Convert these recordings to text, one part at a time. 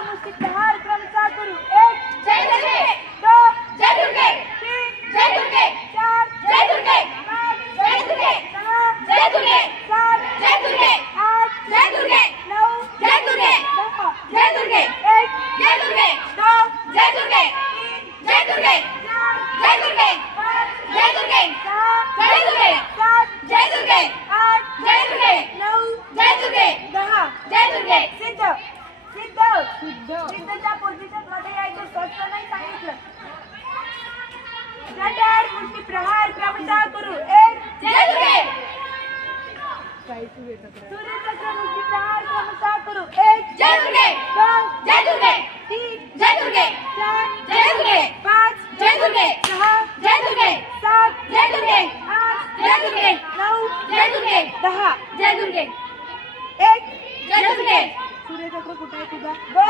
मुष्टी प्रहार क्रमशः करू. 1 जय दुर्गे, 2 जय दुर्गे, 3 जय दुर्गे, 4 जय दुर्गे, 5 जय दुर्गे, 6 जय दुर्गे, 7 जय दुर्गे, 8 जय दुर्गे, 9 जय दुर्गे, 10 जय दुर्गे, 1 जय दुर्गे, 2 जय दुर्गे, 3 जय दुर्गे, 4 जय दुर्गे, 5 जय दुर्गे, 6 जय दुर्गे, 7 जय दुर्गे, 8 जय दुर्गे, 9 जय दुर्गे, 10 जय दुर्गे. सिद्ध सिद्धच्या पोझिशन मध्ये यायचं स्पष्ट नाही सांगितलं. जटर मुष्टी प्रहार क्रमशः करू. 1 जय दुर्गे, सूर्यचक्र मुष्टी प्रहार क्रमशः करू. 1 जय दुर्गे, 2 जय दुर्गे, 3 जय दुर्गे, 4 जय दुर्गे, 5 जय दुर्गे, 6 जय दुर्गे, 7 जय दुर्गे, 8 जय दुर्गे, 9 जय दुर्गे, 10 जय दुर्गे, 1 जय दुर्गे. सूर्यचक्र कुठे आहे तुझा? 2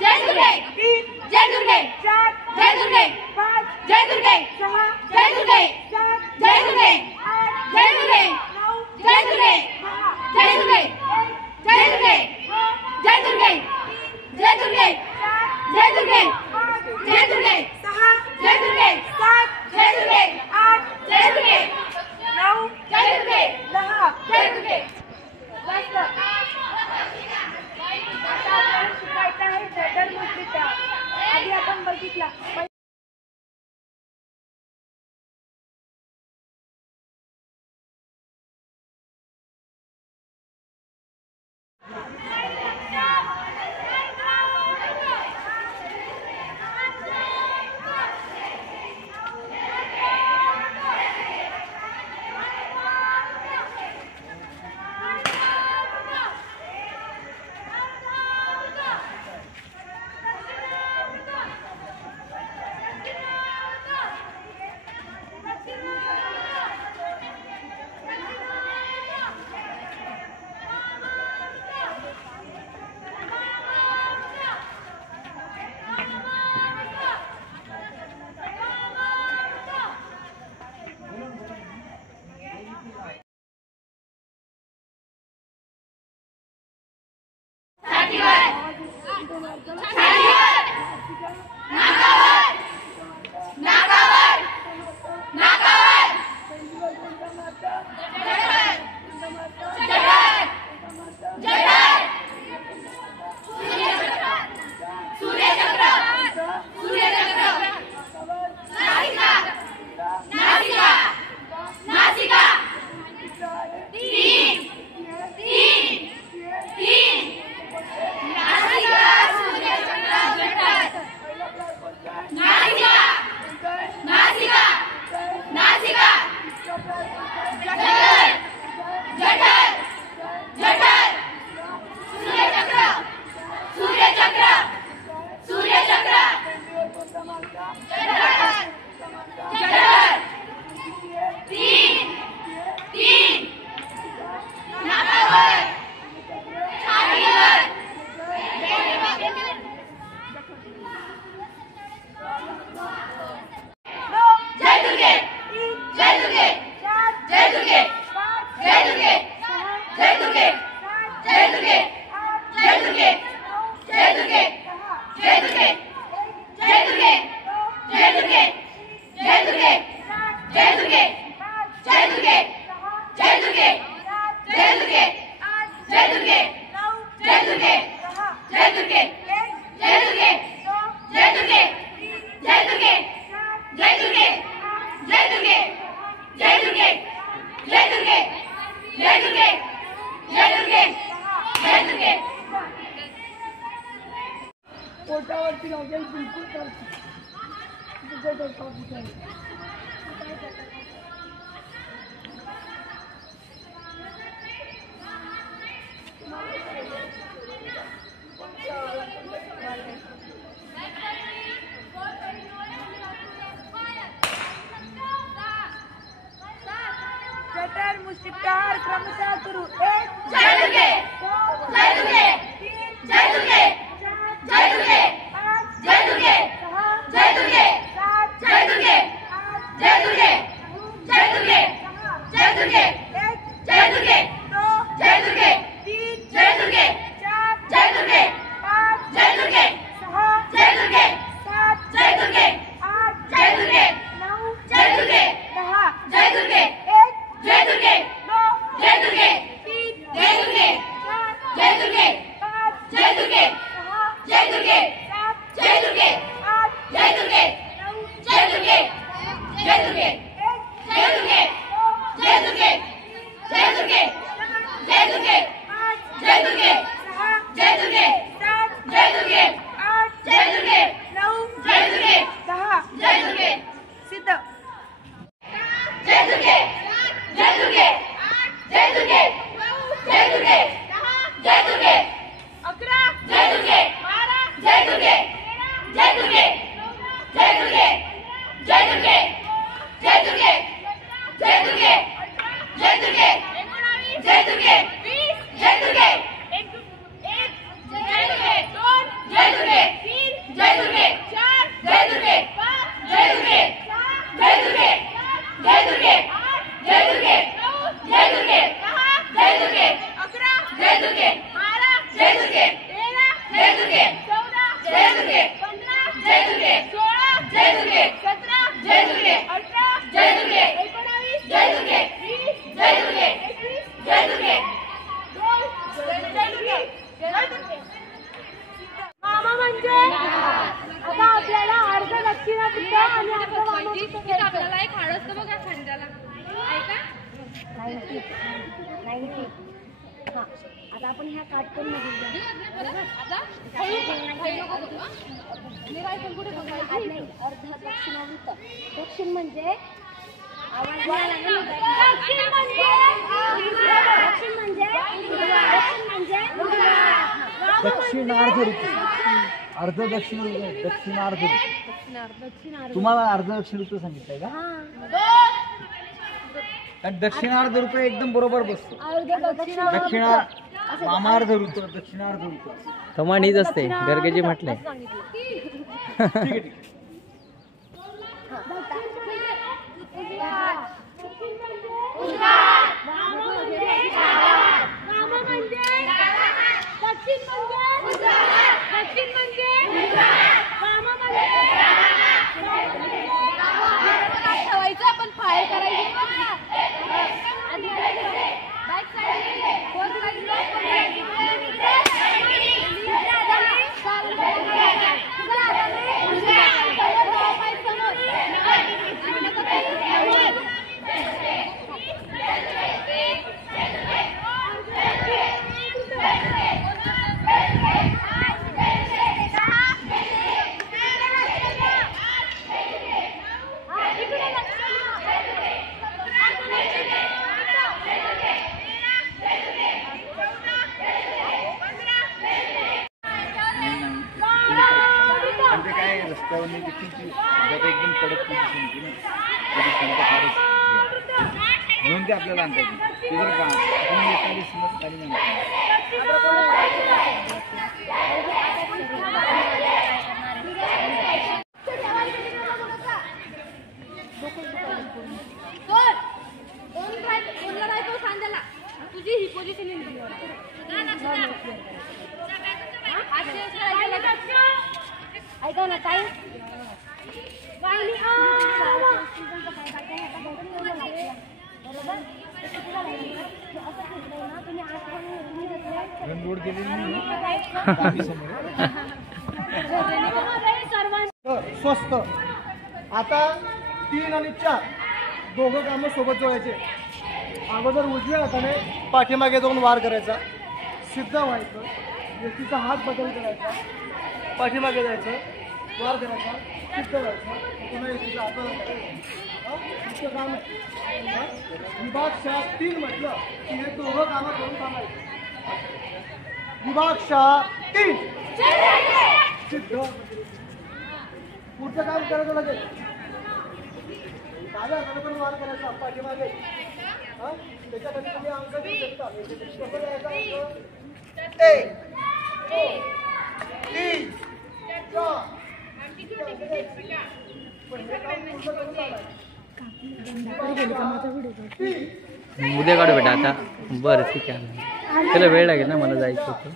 जय दुर्गे, 3 जय दुर्गे, 4 जय दुर्गे, 5 जय दुर्गे, 6 जय दुर्गे, 7 जय दुर्गे, 8 जय दुर्गे, 9 जय दुर्गे, 10 जय दुर्गे, 1 जय दुर्गे, 2 जय दुर्गे, 3 जय दुर्गे, 4 जय दुर्गे, 5 जय दुर्गे, 6 जय दुर्गे, 7 जय दुर्गे, 8 जय दुर्गे, 9 जय दुर्गे, 10 जय दुर्गे. आता आपल्याला शिकायचं आहे जटर मुष्टीचा. आधी आपण बघितला. पोटावरती लागेल बिलकुल जटर मुष्टी प्रहार क्रमशः करू. 1 जय दुर्गे, 2 जय दुर्गे, 3 जय दुर्गे, 4 जय दुर्गे, 5 जय दुर्गे, 6 जय दुर्गे, 7 जय दुर्गे, 8 जय दुर्गे, 9 जय दुर्गे, 10 जय दुर्गे, 1 जय दुर्गे, 2 जय दुर्गे, 3 जय दुर्गे, 4 जय दुर्गे, 5 जय आपल्याला एक हाड असतं बघा खांद्याला ऐका नाही हा आता आपण ह्या काटकोन मध्ये अर्ध दक्षिणावृत्त दक्षिण म्हणजे दक्षिणार्ध ऋतू अर्ध दक्षिण दक्षिणार्ध तुम्हाला अर्ध दक्षिण ऋतू सांगितलंय का? दक्षिणार्ध ऋतू एकदम बरोबर बसतो. दक्षिणा वामार्ध ऋतू दक्षिणार्ध ऋतू कमांड हीच असते गर्गेजी म्हटलंय. ठीक आहे ठीक आपण फायर करायची एकदम कडक म्हणून ते आपल्याला आणता येईल. ते जर का आपण एखादी समज खाली नाही तुझी ही पोझिशन ऐका ना ताई स्वस्त. आता 3 आणि 4 दोघं कामं सोबत जोडायचे. अगोदर उजव्या हाताने पाठीमागे जाऊन वार करायचा, सिद्ध व्हायचं, व्यक्तीचा हात बदल करायचा, पाठीमागे जायचं, वार करायचा, सिद्ध व्हायचं, पुन्हा व्यक्तीचा हात बदल करायचा. इतकं काम आहे. विभाग 3 म्हटलं की हे दोघं कामं करून थांबायचं. विभाग 3 सिद्ध. पुढचं काम करायचं लगेच. डाव्या हाताने पण वार करायचा पाठीमागे. त्याच्यासाठी तुम्ही अंक देऊ शकता. कसं द्यायचा अंक? 1 2 3 4. उद्या काढू बेटा आता. बरं ठीक आहे. त्याला वेळ लागेल ना, मला जायचं होतं.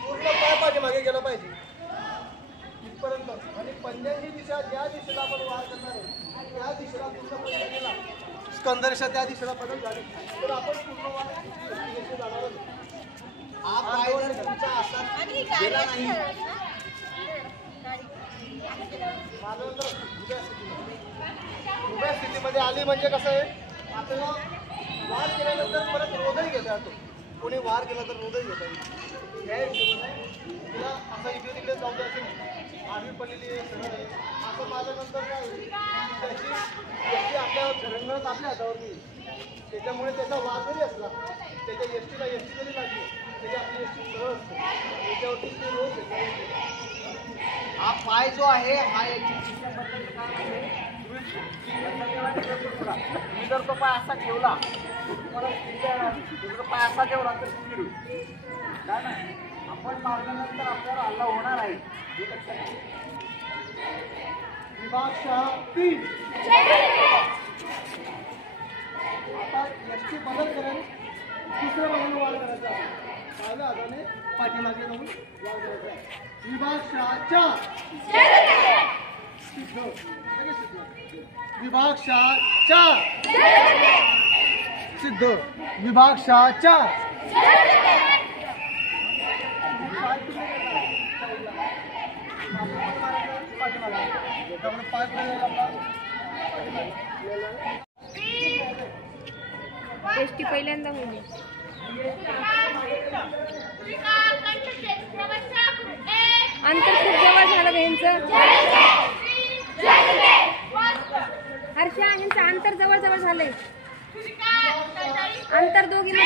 पूर्ण पाय पाठीमागे गेला पाहिजे इथपर्यंत. आणि पंजाची दिशा ज्या दिशेला आपण वार करणार आहे त्या दिशेला पूर्ण गेला, स्कंदरेषा त्या दिशेला बदल झाली तर आपण पूर्ण वार जाणार. हा पाय जर तुमचा असा गेला नाही उभ्या स्थितीमध्ये आली म्हणजे कसं आहे, आपल्याला वार केल्यानंतर परत रोधही घेता येतो. कोणी वार केला तर रोधही घेता येईल. त्या हिशोबाने तिला असं इकडे तिकडे जाऊ द्यायचं नाही. आडवी पडलेली आहे, सरळ आहे असं माझ्यानंतर काय होईल, त्याची व्यक्ती आपल्या रंगत आपल्या हातावर येईल. त्याच्यामुळे त्याचा वार जरी असला, त्याच्या एसटीला एसटी जरी लागली त्याची आपली एसटी सरळ असते. त्याच्यावरती ते रोज घेता येईल. हा पाय जो आहे हा याची तुम्ही जर तो पाय असा ठेवला, पाय असा ठेवला तर स्पीड होईल. काय ना आपण मारल्यानंतर आपल्याला हल्ला होणार आहे. विभाग 3 आता यशची बदल करेल दुसऱ्या बाजूने वाढ करायचा आहे. डाव्या हाताने पाठीमागे जाऊन वाढ करायचा आहे. विभाग 4 सिद्ध. लगेच सिद्ध. विभाग 4 सिद्ध. विभाग 4 टेस्टी पहिल्यांदा होईल. अंतर खूप जवळ झालं यांचं. हर्षा यांचं अंतर जवळ जवळ झालंय. अंतर दोघींना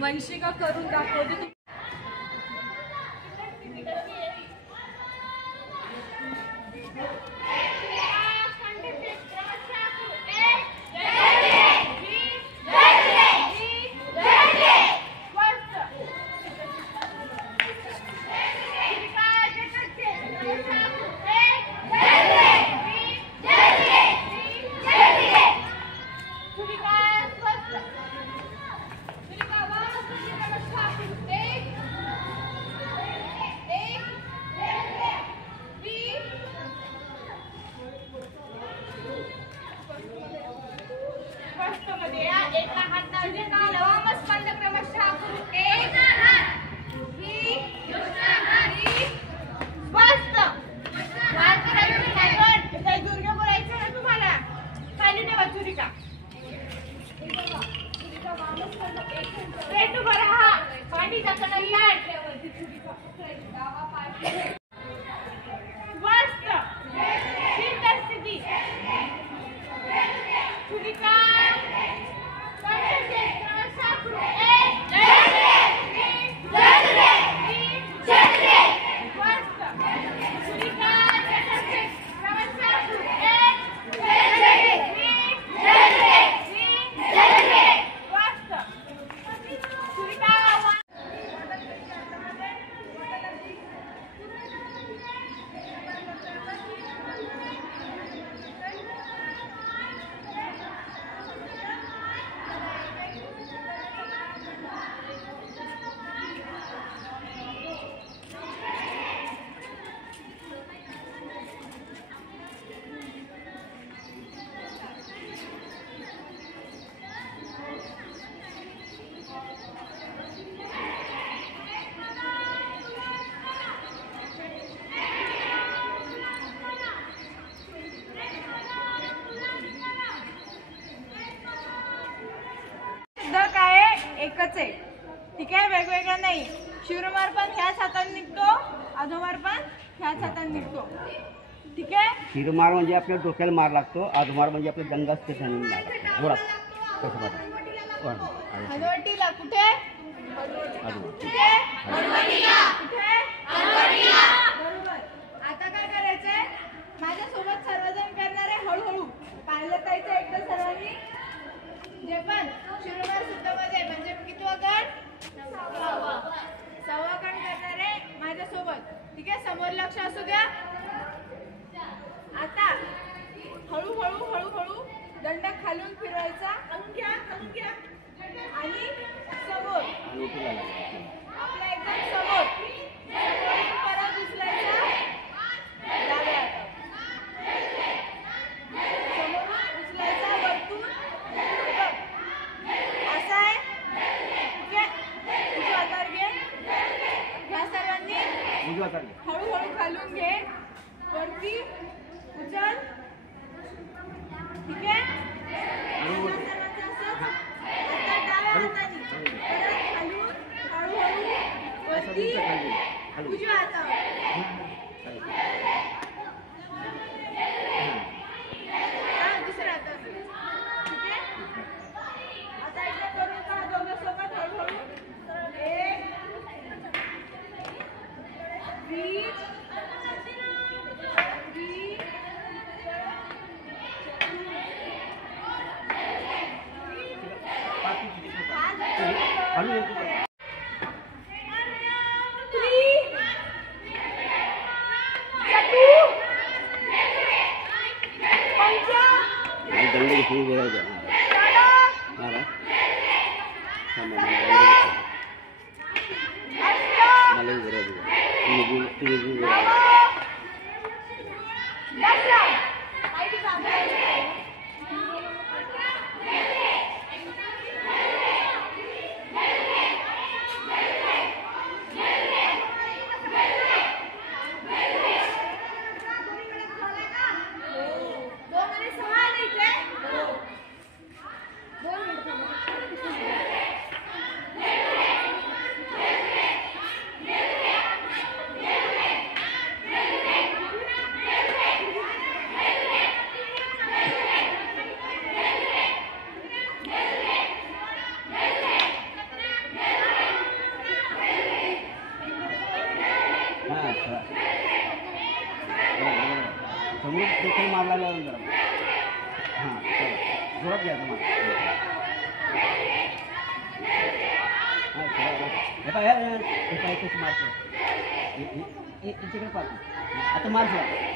वंशिका करून दाखवते. एकच आहे, ठीक आहे, वेगवेगळा नाही. शिरोमार पण ह्याच हाताने निघतो, अधोमार पण ह्याच हाताने निघतो. ठीक आहे. शिरमार म्हणजे आपल्या डोक्याला मार लागतो, अधमार म्हणजे आपल्या दंगास्थानी मार लागतो. जोरात कसं बघा. हनुवटीला कुठे? कुठे? कुठे? बरोबर. आता काय करायचंय? माझ्यासोबत सर्वजण करणारे हळूहळू पाहिलं जायचं एकदा सर्वांनी. जे पण शिरोमार सुद्धामध्ये म्हणजे किती गण? सव्वा गण करणारे माझ्यासोबत. ठीक आहे, समोर लक्ष असू द्या. आता हळूहळू हळूहळू दंड खालून फिरवायचा. खालून घ्या, खालून घ्या. आणि समोर आपला एकदम समोर परत उचलायचा. डाव्या समोरून उचलायचा वरतून. असं आहे. ठीक आहे, उजव्या हातावर घे. ह्या सर्वांनी हळूहळू खालून घे, वरती उचल. ठीक आहे. उजव्या हातावर. दुसऱ्या हातावर. ठीक आहे. आता एकदा करून पहा दोघं सोबत हळूहळू. 1 20 दंड घेऊन बोलायचं. मला समोर डोक्याला मार लागल्यावर जरा हां जोरात घ्यायचं मार. हे पाय कशी मारतो इकडे पाहतो. आता मार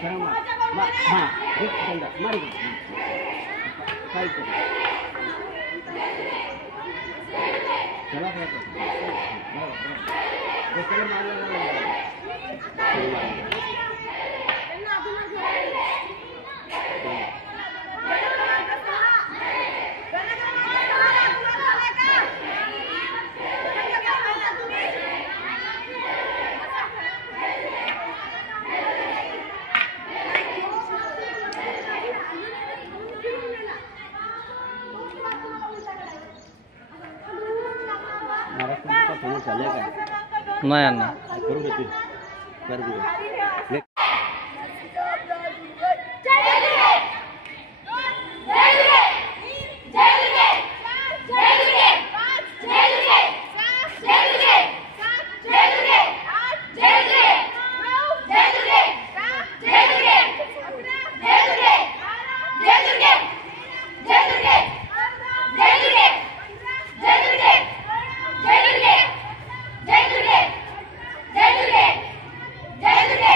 सरळ मार. हां एक दंडा मार काय चला डोक्याला मार लागल्यावर महाराष्ट्राचा समोर झालंय काय नाही अण्णा. करू देते कर दे. जय दुर्गे.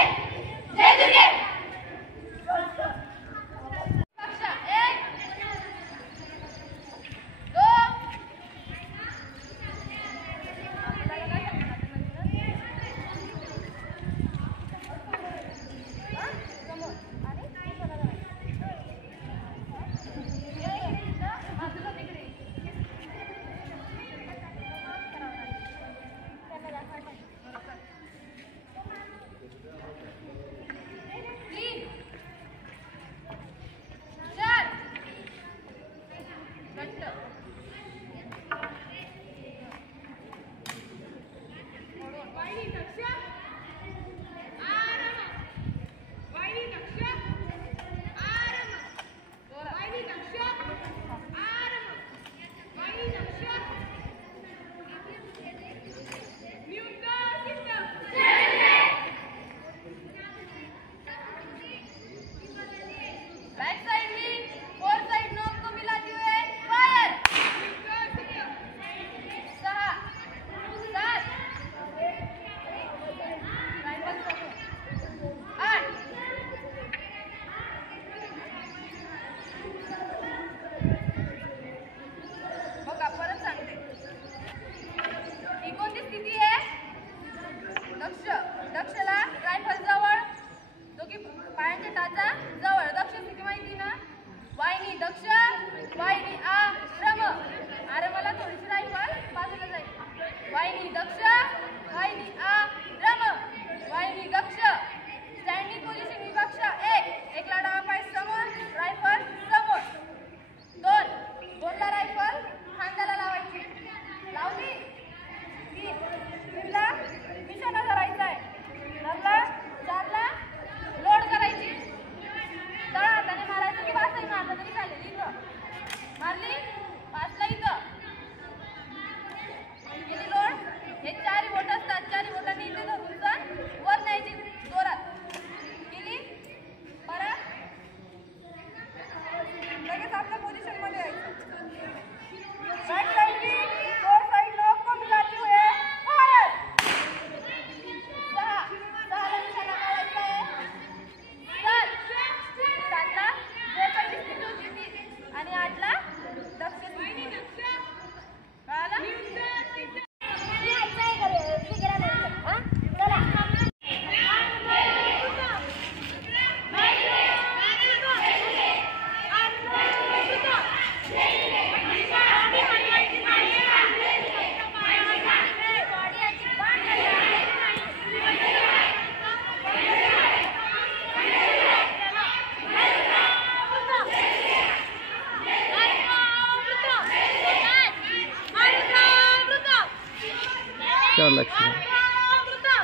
लक्ष द्या.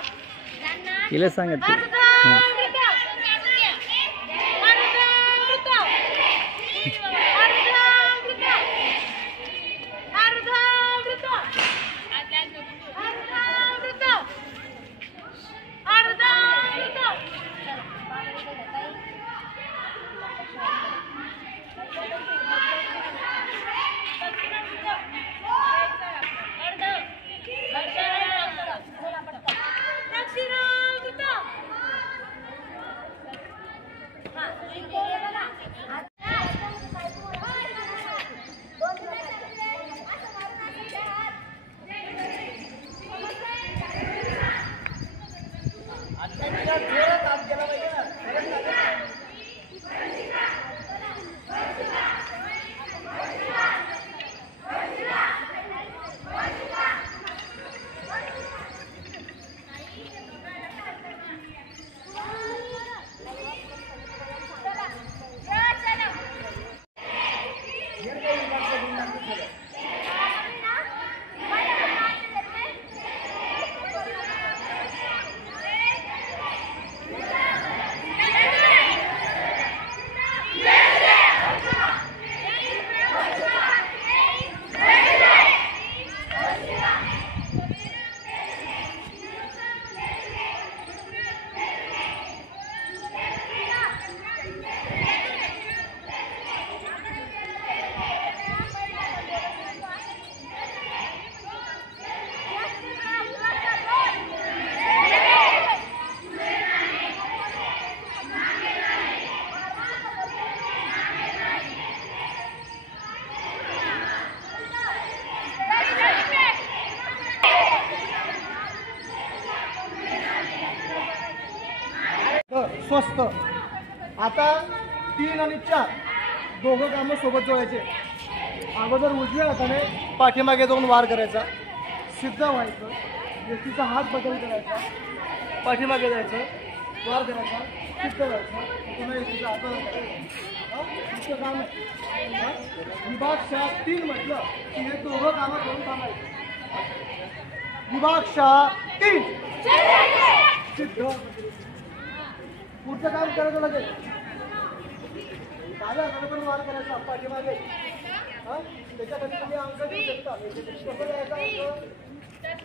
तिला सांगत हां स्वस्त. आता 3 आणि 4 दोघं कामं सोबत जोडायचे. अगोदर उजव्या हाताने पाठीमागे जाऊन वार करायचा, सिद्ध व्हायचं, व्यक्तीचा हात बदल करायचा, पाठीमागे जायचं, वार करायचा, सिद्ध व्हायचं, पुन्हा व्यक्तीचा हात बदल करायचा. इतकं काम आहे. विभाग 3 म्हटलं की हे दोघं कामं करून थांबायचं. विभाग 3 सिद्ध. पुढचं काम करायचं लगेच. डाव्या हाताने पण वार करायचा पाठीमागे. त्याच्यासाठी तुम्ही अंक देऊ शकता. कसं द्यायचा अंक?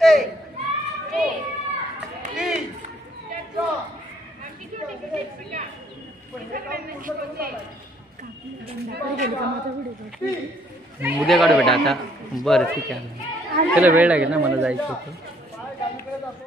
1 2 3 4. उद्या काढू बेटा आता. बरं ठीक आहे. त्याला वेळ लागेल ना, मला जायचं होतं.